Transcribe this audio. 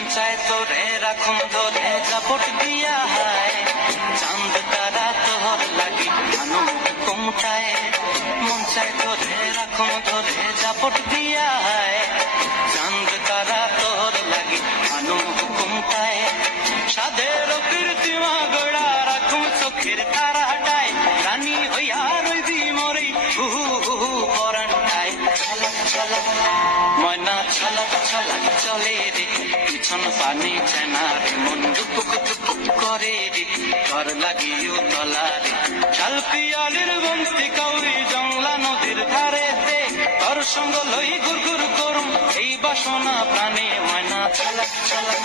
মন চায় তোরে রাখুম ধরে জাপট দিয়া হায় চাঁদ তারা তোর লাগি আনু কুমটায় মন চায় তোরে রাখুম ধরে জাপট দিয়া হায় চাঁদ তারা তোর লাগি আনু কুমটায় সাদের কীর্তিমা গড়া রাখুম চোখের তারা হাটায় রানী হইয়া রইবি মরে হুহু হুহু পরান্টায় ছলক ছলক ময়না ছলক ছলক চলে রে পিছন পানি চেনা রে মন দুপুক দুপুক করে রে ঘর লাগিও তলা রে শাল পিয়ালির বন্তি কাউরি জংলা নদীর ধারেতে তোর সঙ্গ লই গুর গুর করুম এই বাসনা প্রাণে ময়না ছলক ছলক